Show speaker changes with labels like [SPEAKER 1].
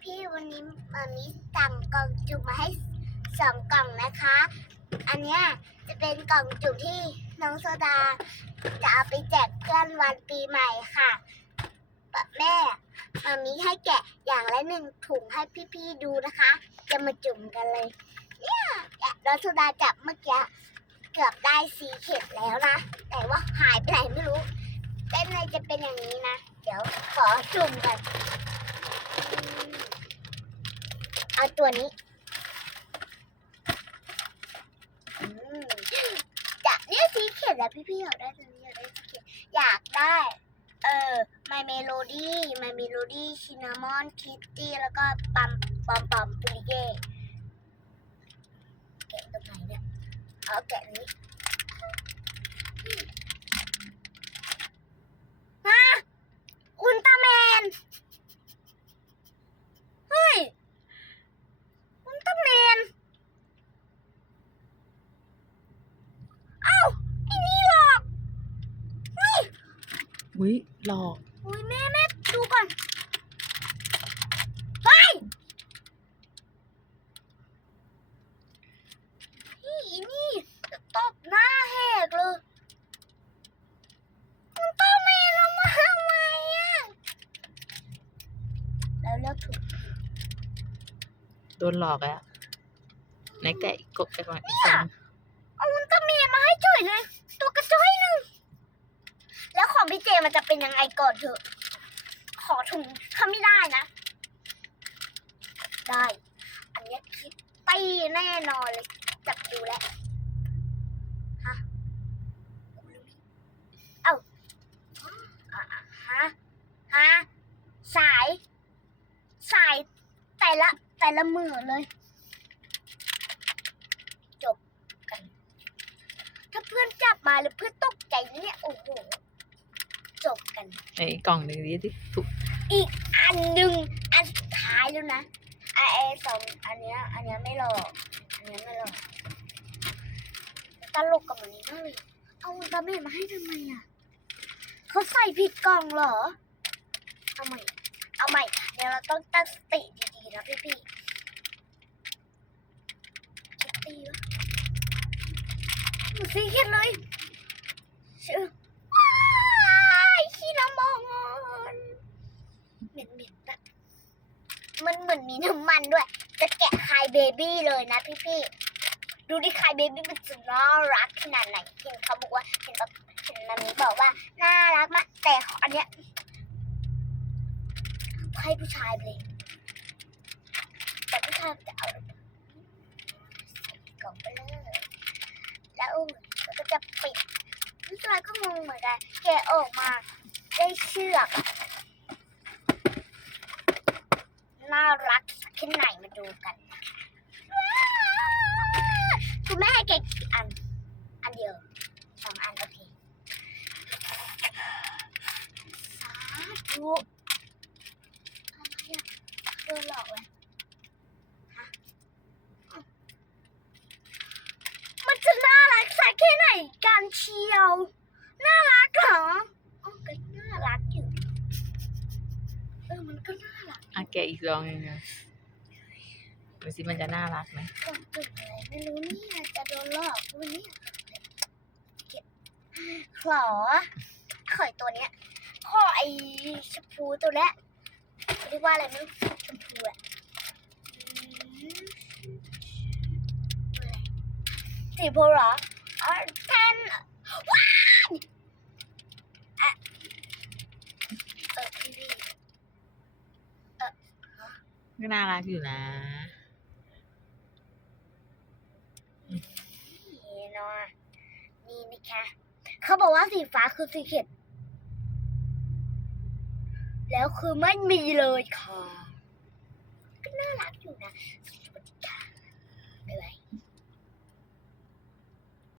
[SPEAKER 1] พี่วันนี้มามีสั่งกล่องจุ่มมาให้สองกล่องนะคะ อันเนี้ยจะเป็นกล่องจุ่มที่น้องโซดา จะเอาไปแจกเพื่อนวันปีใหม่ค่ะแม่มามีให้แกะอย่างละหนึ่งถุงให้พี่ๆดูนะคะ จะมาจุ่มกันเลย เนี่ยน้องโซดาจับเมื่อกี้เกือบได้สีเข็ดแล้วนะ แต่ว่าหายไปไหนไม่รู้เต้นในจะเป็นอย่างนี้นะ เดี๋ยวขอจุ่มกัน เอาตัวนี้จะเนี่ยสีเขียนแล้วพี่ๆอยากได้ตัวนี้อยากได้สีเขียนอยากได้ เออ My Melody My Melody Cinnamon Kitty แล้วก็ปัมปอมปอมปุริเย่แกะตรงไหนเนี่ยเอาแกะนี้ฮะอุลตร้าแมน เฮ้ย อุลตร้าแมน เอ้าไอ้นี่หรอกเฮ้ย
[SPEAKER 2] อุ้ยหลอก
[SPEAKER 1] อุ้ยแม่แม่ดูก่อนเฮ้ยนี่นี่จะตบหน้าแหกเลยมันต้องเมนเอามาทำไมอะแล้วเลือกถูก
[SPEAKER 2] โดนหลอกอะไหนแกะอีกกบแกะก่อนอีก
[SPEAKER 1] เนี่ย
[SPEAKER 2] สอง
[SPEAKER 1] เอาอุลตร้าแมนมาให้เฉยเลย ตัวกระจ้อยหนึ่ง แล้วของพี่เจมันจะเป็นยังไงก่อนเถอะ ขอถุงถ้าไม่ได้นะ ได้ อันนี้คิดตีแน่นอนเลยจับดูแล้วฮะเอ้าอะฮะฮะสาย สายแต่ละแต่ละมือเลยจบกัน ถ้าเพื่อนจับมาแล้วเพื่อนตกใจเนี่ย โอ้โห
[SPEAKER 2] ไอ้กล่องหนึ่งดิที่ถูก
[SPEAKER 1] อีกอันหนึ่งอันสุดท้ายแล้วนะไอไอสองอันเนี้ยอันเนี้ยไม่หลอกอันเนี้ยไม่หลอกตลกกับมันนี้มากเลยเอาอุลตร้าแมนมาให้ทำไมอะเขาใส่ผิดกล่องเหรอ เอาใหม่ เอาใหม่ เดี๋ยวเราต้องตั้งสติดีๆนะพี่พี่คิดตีวะหนูซีเขียนเลยชื่อว้ายขี้น้ำมองอนเห ม็นเหม็นๆแบบมันเหมือนมีน้ำมันด้วย จะแกะคายเบบี้เลยนะพี่พี่ๆดูดิคายเบบี้มันจะน่ารักขนาดไหนเห็นเขาบอกว่าเห็นแบบเห็นมันนี้บอกว่าน่ารักมากแต่ของอันเนี้ยให้ผู้ชายไปเลยแต่ผู้ชายจะเอาใส่กล่องไปเลยแล้วมันก็จะปิดผู้ชายก็งงเหมือนกันแกะออกมาได้เชือกอะ น่ารักสักแค่ไหนมาดูกันนะคะคุณแม่ให้แกะกี่อัน อันเดียวสองอันโอเคสาธุอะไรอะโดนหลอกเลยมันจะน่ารักสักแค่ไหนกันเชียว น่ารักเหรออ๋อก็น่ารักอยู่ เออ มันก็น่ารัก
[SPEAKER 2] อะแกะอีกซองหนึงนะดูสิมันจะน่ารักไหม
[SPEAKER 1] กล่องจุดอะไรไม่รู้เนี่ยจะโดนหลอกวันนี้เก็บขอขอยตัวเนี้ยขอไอ้ชมพูตัวเนี้ยเรียกว่าอะไรไม่รู้ชมพูอะสีโพเหรออ๋อแทนว้ายอะเออพี่พี่
[SPEAKER 2] ก็น่ารักอยู่นะ
[SPEAKER 1] นี่เนาะนี่นะคะเขาบอกว่าสีฟ้าคือสีเขียดแล้วคือไม่มีเลยค่ะ ก็น่ารักอยู่นะสวัสดีค่ะบ๊ายบาย